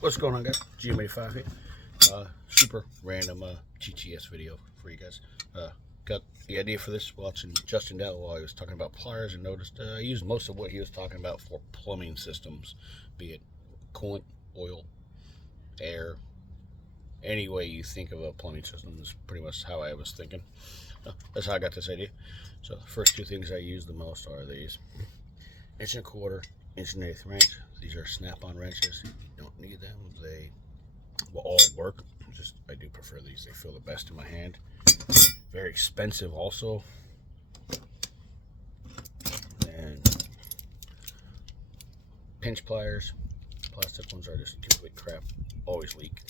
What's going on, guys? gm85 here. Super random GTS video for you guys. Got the idea for this watching Justin Dell while he was talking about pliers, and noticed I used most of what he was talking about for plumbing systems, be it coolant, oil, air, any way you think of a plumbing system is pretty much how I was thinking. That's how I got this idea. So the first two things I use the most are these 1¼ inch, 1/8 wrench. These are snap-on wrenches. You don't need them. They will all work. I do prefer these. They feel the best in my hand. Very expensive also. And pinch pliers. Plastic ones are just complete crap. Always leak.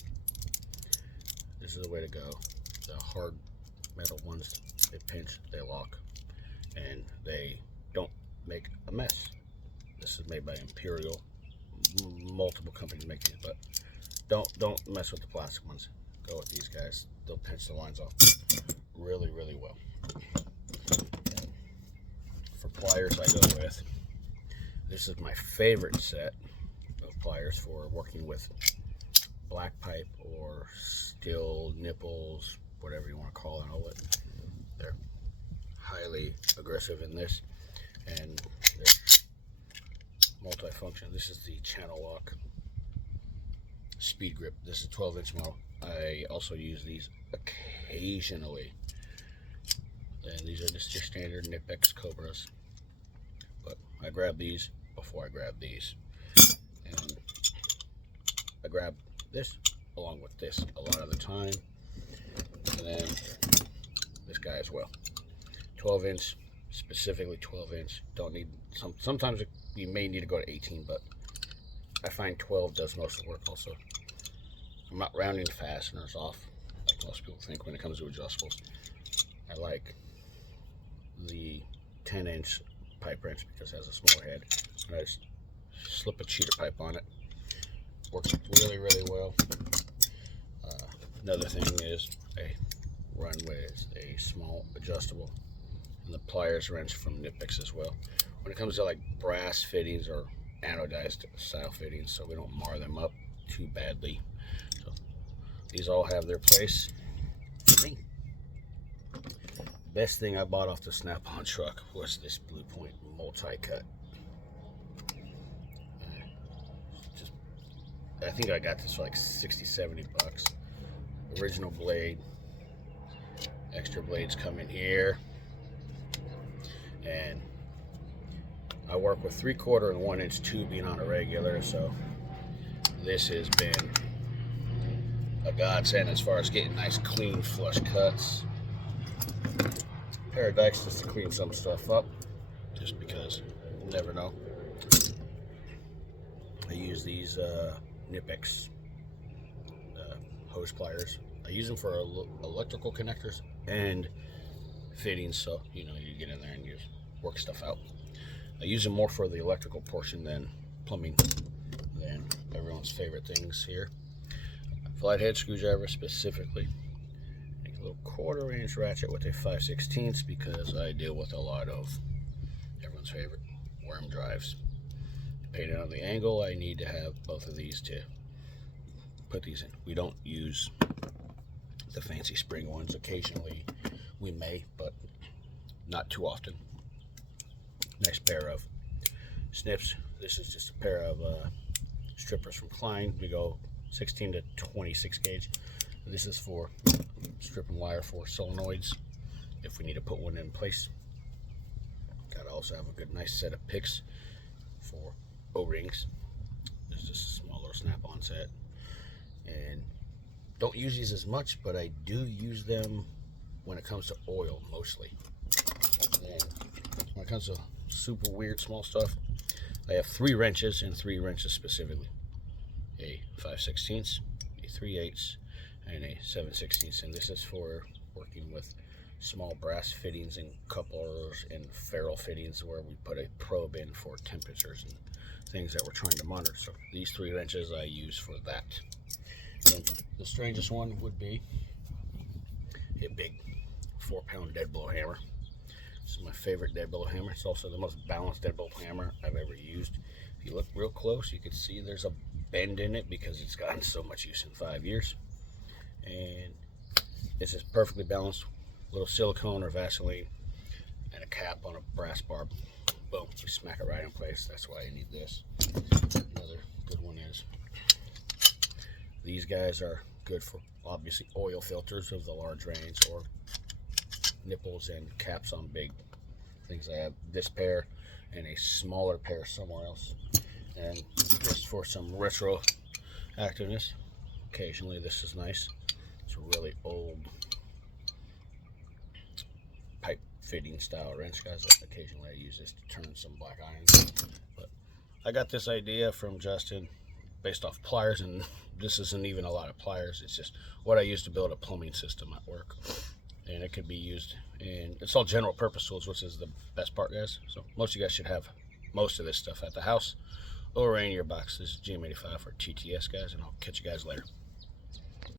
This is the way to go. The hard metal ones, they pinch, they lock, and they don't make a mess. This is made by Imperial. Multiple companies make these, but don't mess with the plastic ones. Go with these guys. They'll pinch the lines off really well. And for pliers, I go with, this is my favorite set of pliers for working with black pipe or steel nipples, whatever you want to call it. They're highly aggressive in this, and they're multifunction. This is the channel lock speed grip. This is 12-inch model. I also use these occasionally, and these are just your standard Nipex Cobras, but I grab these before I grab these, and I grab this along with this a lot of the time, and then this guy as well. 12-inch, specifically 12-inch. Don't need sometimes you may need to go to 18, but I find 12 does most of the work. Also, I'm not rounding fasteners off like most people think when it comes to adjustables. I like the 10-inch pipe wrench because it has a smaller head, and I just slip a cheater pipe on it. Works really well. Another thing is I run with a small adjustable, and the pliers wrench from Nipex as well. When it comes to like brass fittings or anodized style fittings, so we don't mar them up too badly. So these all have their place. Best thing I bought off the Snap-on truck was this Blue Point multi-cut. I think I got this for like 60-70 bucks. Original blade. Extra blades come in here. And I work with 3/4 and 1-inch tubing on a regular, so this has been a godsend as far as getting nice clean flush cuts. A pair of dikes just to clean some stuff up, just because you never know. I use these Nipex hose pliers. I use them for electrical connectors and fittings, so you get in there and you work stuff out. I use them more for the electrical portion than plumbing, than everyone's favorite things here. Flathead screwdriver specifically. Make a little 1/4 inch ratchet with a 5/16 because I deal with a lot of everyone's favorite worm drives. Depending on the angle, I need to have both of these to put these in. We don't use the fancy spring ones. Occasionally we may, but not too often. Nice pair of snips. This is just a pair of strippers from Klein. We go 16 to 26 gauge. This is for stripping wire for solenoids if we need to put one in place. Gotta also have a good nice set of picks for O-rings. This is a small little snap-on set, and don't use these as much, but I do use them when it comes to oil mostly. And when it comes to super weird small stuff, I have 3 wrenches, and 3 wrenches specifically: a 5/16, a 3/8, and a 7/16. And this is for working with small brass fittings and couplers and ferrule fittings where we put a probe in for temperatures and things that we're trying to monitor. So these 3 wrenches I use for that. And the strangest one would be a big 4-pound dead blow hammer. This is my favorite dead blow hammer. It's also the most balanced dead blow hammer I've ever used. If you look real close, you can see there's a bend in it because it's gotten so much use in 5 years. And it's just perfectly balanced. Little silicone or Vaseline and a cap on a brass barb. Boom, you smack it right in place. That's why you need this. Another good one is these guys are good for obviously oil filters of the large range, or nipples and caps on big things. I have this pair and a smaller pair somewhere else. And just for some retro activeness, occasionally this is nice. It's a really old pipe fitting style wrench, guys. Occasionally I use this to turn some black irons. But I got this idea from Justin based off pliers, and this isn't even a lot of pliers. It's just what I use to build a plumbing system at work. And it could be used in, it's all general purpose tools, which is the best part, guys. So most of you guys should have most of this stuff at the house or in your box. This is gm85 for TTS, guys, and I'll catch you guys later.